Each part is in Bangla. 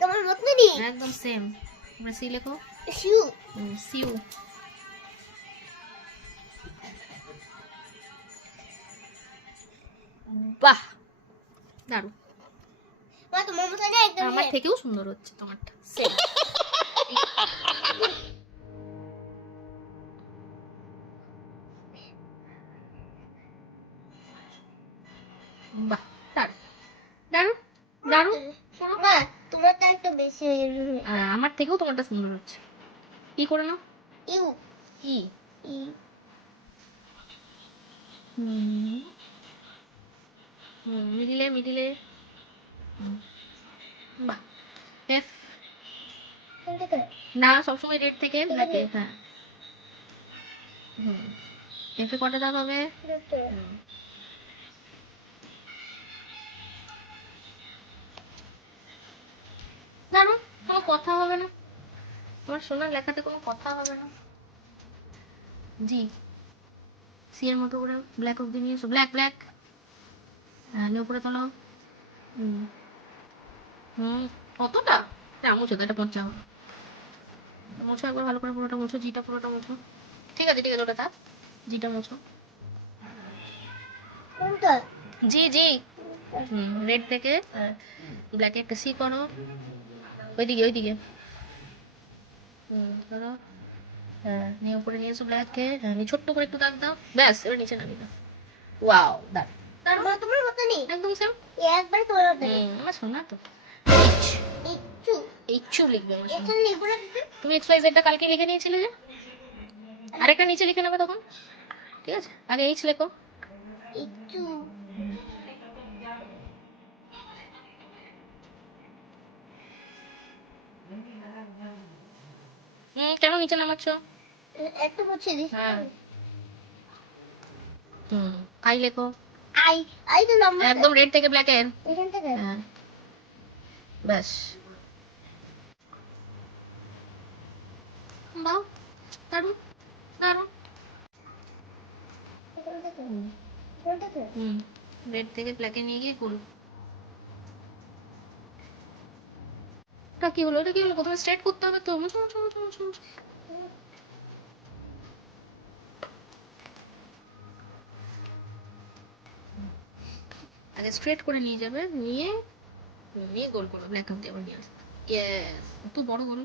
তোমার মতনই একদম সেম। তোমরা সি লেখো। শিউ সিউ। বাহ, দারুণ। মা তোমার মতনই একদম আমার থেকেও সুন্দর হচ্ছে তোমারটা, সেম। বাহ, দারুণ দারুণ দারুণ। মা তোমারটা একটু বেশি আমার থেকেও তোমারটা সুন্দর হচ্ছে। কি করে নাও? U E. ই মিডিলে মিডিলে। বাহ। এফ। না, সবসময় রেড থেকে ব্ল্যাকে। হ্যাঁ। এফে কটা দাগ হবে? জানো, কোনো কথা হবে না, তোমার সোনার লেখাতে কোনো কথা হবে না। জি, সি এর মতো করে ব্ল্যাক অব্দি নিয়ে এসো। Black black. হ্যাঁ, নিয়ে উপরে তোলো। কতটা? মুছো তো, এটা পঞ্চা। মোছো একবার ভালো করে, পুরোটা মোছো, জিটা পুরোটা মোছো। ঠিক আছে ঠিক আছে, ওটা থাক। জিটা মোছো। কোনটা? জি জি। রেড থেকে ব্ল্যাকে একটা সি করো। ওইদিকে ওইদিকে। ধরো। হ্যাঁ, নিয়ে উপরে নিয়ে এসো ব্ল্যাককে। হ্যাঁ, নিয়ে ছোট্ট করে একটু দাগ দাও। ব্যাস, এবার নিচে নামিয়ে দাও। ওয়াও, দাগ। মা তোমার মতনই একদম সেম। একবার তোমার মতনই আমার শোনা তো। একটু এইচু লিখবে আমার এটা সঙ্গে। লিখো না দিদি তুমি এক্স ওয়াই জেডটা কালকে লিখে নিয়েছিলে যে, আরেকটা নিচে লিখে নেবে তখন। ঠিক আছে, আগে এইচ লেখো। একটু কেন নিচে নামাচ্ছ? একটু মুছে দিস হ্যাঁ। আই লেখো। আই আই তো নাম্বার একদম রেড থেকে ব্ল্যাক এর। এখান থেকে হ্যাঁ, ব্যাস। বাহ, দারুণ দারুণ। এখান থেকে এখান থেকে রেড থেকে ব্ল্যাকে নিয়ে গিয়ে করো। এটা কি হলো? এটা কি হলো? প্রথমে স্ট্রেট করতে হবে তো। মুছো মুছো মুছো মুছো মুছো। আগে স্ট্রেট করে নিয়ে যাবে, নিয়ে নিয়ে গোল করো, ব্ল্যাক অব্দি আবার নিয়ে আসবে। ইয়েস, একটু বড় করো।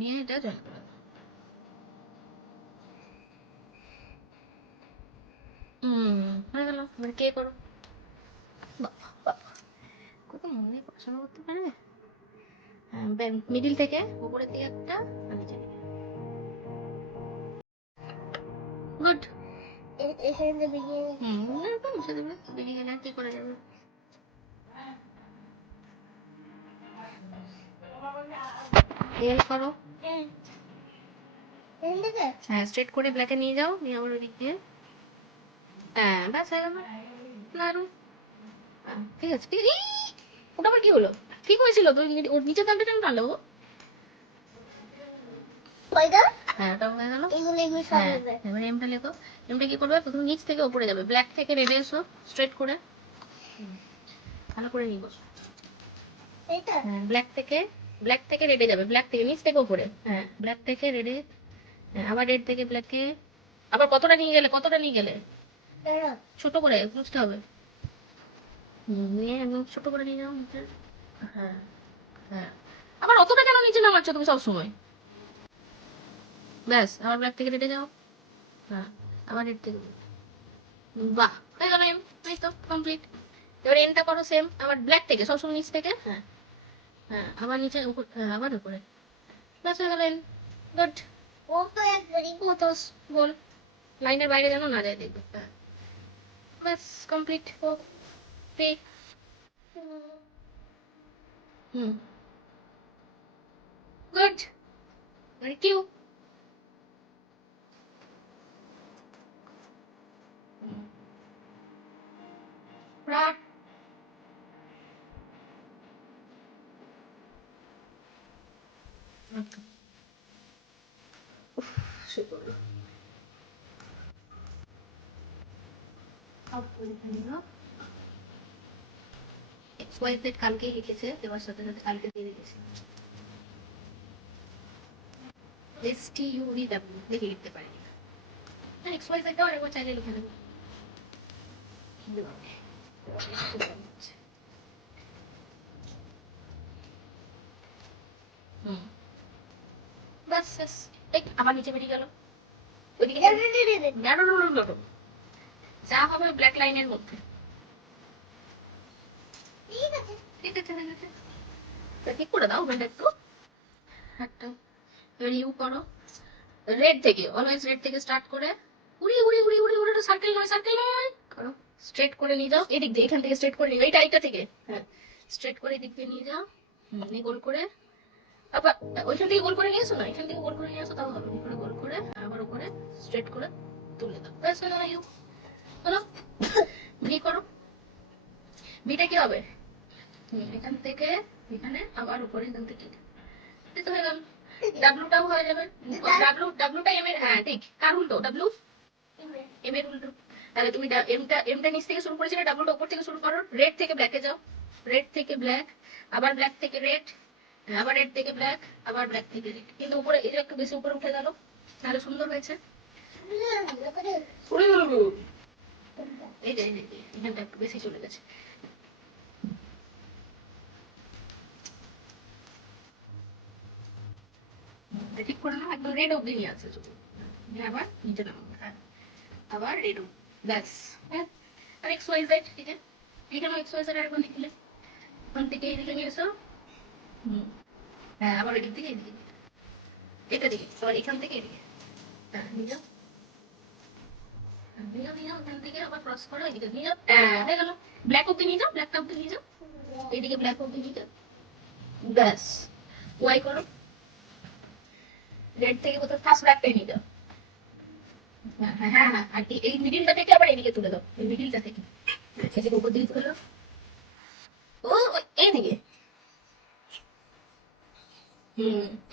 নিয়ে এটা জয়েন করে দাও। হয়ে গেল। এবার কে করো। বাবা বাবা, কত মন দিয়ে পড়াশোনা করতে পারে। মিডিল থেকে উপরের দিকে একটা, আর নিচে দিকে। গুড। এখান থেকে বেরিয়ে একদম মুছে দেবে। বেরিয়ে গেলে আর কি করে যাবে? এল করো। এখান থেকে হ্যাঁ, স্ট্রেট করে ব্ল্যাকে নিয়ে যাও, নিয়ে আবার ওদিক দিয়ে। হ্যাঁ, ব্যাস হয়ে গেল। দারুণ। ঠিক আছে ঠিক আছে। ওটা আবার কি হলো? ঠিক হয়েছিল তো, ওর নিচে দাগটা কেন টানলো ও? কয়টা হ্যাঁ, ওটা হয়ে গেল। এগুলো এগুলো সব হ্যাঁ, হবে এবার এমটা লেখো। এমটা কি করবে? প্রথম নিচ থেকে উপরে যাবে, ব্ল্যাক থেকে রেডে এসো, স্ট্রেট করে ভালো করে নিয়ে বসো। এইটা হ্যাঁ, ব্ল্যাক থেকে রেডে যাবে, ব্ল্যাক থেকে নিচ থেকে উপরে। হ্যাঁ, ব্ল্যাক থেকে রেডে। হ্যাঁ, আবার রেড থেকে ব্ল্যাকে। আবার কতটা নিয়ে গেলে? কতটা নিয়ে গেলে? দাঁড়াও ছোট করে বুঝতে হবে। নিয়ে একদম ছোট করে নিয়ে যাও নিচে। হ্যাঁ হ্যাঁ। আবার অতটা কেন নিচে নামাচ্ছ তুমি সব সময়? ব্যাস, আবার ব্ল্যাক থেকে রেডে যাও। হ্যাঁ, আবার রেড থেকে। বাহ, হয়ে গেল এম। এই তো কমপ্লিট। এবার এনটা করো সেম, আবার ব্ল্যাক থেকে সবসময় নিচ থেকে। হ্যাঁ হ্যাঁ, আবার নিচে উপর, হ্যাঁ আবার উপরে। ব্যাস হয়ে গেল এন। গুড। ও তো একবারই ও তো গোল, লাইনের বাইরে যেন না যায় দেখবে। হ্যাঁ, ব্যাস কমপ্লিট। ও পে। Hmm, good. Thank you. রাট। শুয়ে পড়লো। আপ করে দিল। XYZ কালকে লিখেছে, দেওয়ার সাথে সাথে কালকে দিয়ে রেখেছে। STUVW দেখে লিখতে পারি। XYZ টাও একবার চাইলে লিখে দেবো। বাস বাস, এই আবার নিচে বেরিয়ে গেল। ওইদিকে যা হবে ব্ল্যাক লাইনের মধ্যে। ঠিক আছে। ঠিক আছে, ঠিক আছে, ঠিক করে দাও ওখানটা একটু। একটা এবার ইউ করো, রেড থেকে, অলওয়েজ রেড থেকে স্টার্ট করে উড়ি উড়ি উড়ি উড়ি উড়ি, সার্কেল নয়, সার্কেল নয়, করো স্ট্রেট করে নিয়ে যাও এদিক দিয়ে, এখান থেকে স্ট্রেট করে নিয়ে যাও, এইটা থেকে, হ্যাঁ স্ট্রেট করে এদিক দিয়ে নিয়ে যাও, নিয়ে গোল করে, আবার ওইখান থেকে গোল করে নিয়ে আসো না, এখান থেকে গোল করে নিয়ে আসো, তাও হবে, করে গোল করে আবার উপরে স্ট্রেট করে তুলে দাও, ব্যাস হয়ে গেল ইউ। বলো ভি করো, ভিটা কি হবে, এখান থেকে এখানে আবার উপরে, এখান থেকে তো হয়ে গেল। ডাব্লুটাও হয়ে যাবে, ডাব্লুটা এম এর, হ্যাঁ ঠিক, কার উল্টো, ডাব্লু এম এর উল্টো। তাহলে তুমি এমটা নিচ থেকে শুরু করেছিলে, ডাব্লুটা উপর থেকে শুরু করো, রেড থেকে ব্ল্যাকে যাও, রেড থেকে ব্ল্যাক, আবার ব্ল্যাক থেকে রেড, আবার রেড থেকে ব্ল্যাক, আবার ব্ল্যাক থেকে রেড, কিন্তু উপরে এটা একটু বেশি উপরে উঠে গেল, তাহলে সুন্দর হয়েছে। এই যে এখানটা একটু বেশি চলে গেছে। ঠিক করে নাও, একদম রেড অব্দি নিয়ে আসছে শুধু, আবার নিচে নাও, হ্যাঁ আবার রেড, ব্যাস, হ্যাঁ। আর XYZ, ঠিক আছে, এখানেও XYZ আরেকবার লিখলে, ওখান থেকে এদিকে নিয়ে এসো, হ্যাঁ আবার এদিক থেকে এদিকে, এটা দিকে, আবার এখান থেকে এদিকে, হ্যাঁ নিয়ে যাও, এখান থেকে আবার ক্রস করো, এদিকে নিয়ে যাও, হয়ে গেল। ব্ল্যাক অব্দি নিয়ে যাও, ব্ল্যাকটা অব্দি নিয়ে যাও, এইদিকে ব্ল্যাক অব্দি নিয়ে যাও, ব্যাস। ওয়াই করো, রেড থেকে কোথাও ফার্স্ট ব্ল্যাকটাই নিয়ে যাও, হ্যাঁ হ্যাঁ হ্যাঁ, আর এই মিডিলটা থেকে আবার এদিকে তুলে দাও, এই মিডিলটা থেকে সেদিকে উপর দিকে তুলে দাও, ও এইদিকে,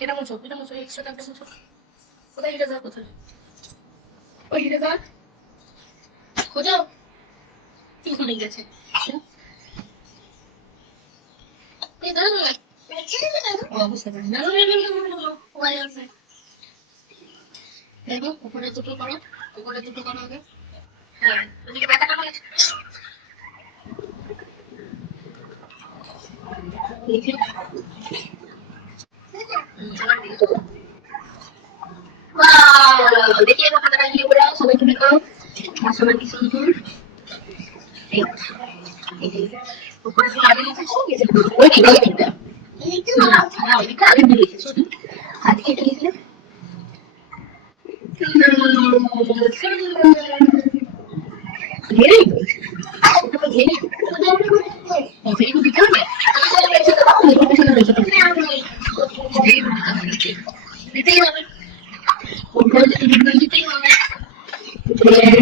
এটা মুছো, এটা মুছো, এক্সট্রা কাপটা মুছো, কোথায় হিরে যাও, কোথায় ওই হিরে যাও, খোঁজো কি শুনে গেছে, এই ধরো না, বুঝতে পারি না, ওয়াই আছে, দেখো উপরে দুটো করো, উপরে দুটো করো আগে, হ্যাঁ ওদিকে ব্যথাটা হয়েছে, দেখি এবার খাতাটা নিয়ে পড়ে সবাই তুমি করো, সবাই কিছু উপরে আগে লিখেছো, ওই দিকে আগে লিখেছো, আজকে এটা লিখলে ঘেরে ঘেরে ঘেরে দিতে হবে, দিতেই হবে, দিতেই হবে, ভেরি